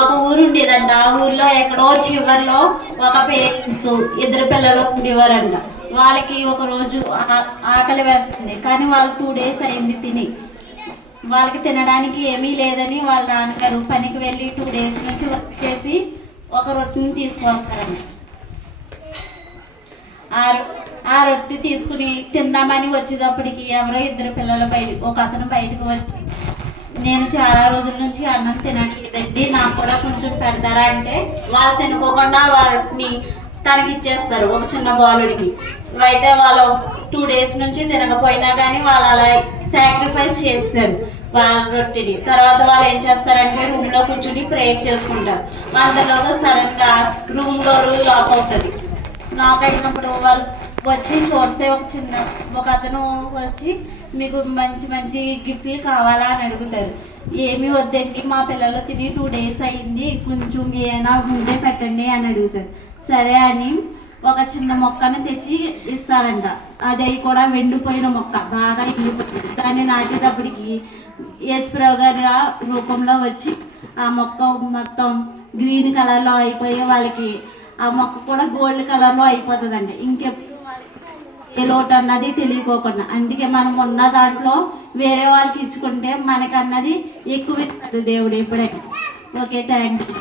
ఒక ఊరు ఉండేదంట. ఆ ఊర్లో ఎక్కడో చివరిలో ఒక పేరెంట్స్ ఇద్దరు పిల్లలు ఉండేవారంట. వాళ్ళకి ఒక రోజు ఆకలి వేస్తుంది, కానీ వాళ్ళు 2 days అయింది తిని. వాళ్ళకి తినడానికి ఏమీ లేదని వాళ్ళ నాన్నగారు పనికి వెళ్ళి 2 days నుంచి వర్క్ చేసి ఒక రొట్టెని తీసుకొస్తారంట. ఆ రొట్టె తీసుకుని తిందామని వచ్చేటప్పటికి ఎవరో ఇద్దరు పిల్లలు ఒక అతను బయటకు వచ్చి, నేను చాలా రోజుల నుంచి అన్నం తినట్లేదండి, నాకు కూడా కొంచెం పెడతారా అంటే, వాళ్ళు తినుకోకుండా వాటిని తనకి ఇచ్చేస్తారు ఒక చిన్న బాలుడికి. అయితే వాళ్ళు 2 days నుంచి తినకపోయినా కానీ వాళ్ళు అలా సాక్రిఫైస్ చేస్తారు వాళ్ళ రొట్టెని. తర్వాత వాళ్ళు ఏం చేస్తారంటే రూమ్లో కూర్చుని ప్రేయర్ చేసుకుంటారు. అంతలోగా సడన్గా రూమ్ డోర్ లాక్ అవుతుంది. లాక్ అయినప్పుడు వాళ్ళు వచ్చి చూస్తే ఒక అతను వచ్చి, మీకు మంచి మంచి గిఫ్ట్లు కావాలా అని అడుగుతారు. ఏమీ వద్దండి, మా పిల్లలు తిని 2 days అయింది, కొంచెం ఏమైనా ఉంటే పెట్టండి అని అడుగుతారు. సరే అని ఒక చిన్న మొక్కను తెచ్చి ఇస్తారంట. అది కూడా వెండిపోయిన మొక్క, బాగా ఎండిపోయింది. దాన్ని నాటేటప్పటికి యేసుప్రభు గారి రూపంలో వచ్చి ఆ మొక్క మొత్తం గ్రీన్ కలర్లో అయిపోయి వాళ్ళకి ఆ మొక్క కూడా గోల్డ్ కలర్లో అయిపోతుందండి. ఇంకెప్పుడు ఏ లోటు అన్నది తెలియకోకుండా. అందుకే మనం ఉన్న దాంట్లో వేరే వాళ్ళకి ఇచ్చుకుంటే మనకన్నది ఎక్కువ ఇస్తాడు దేవుడు ఎప్పుడైనా. Okay, thank you.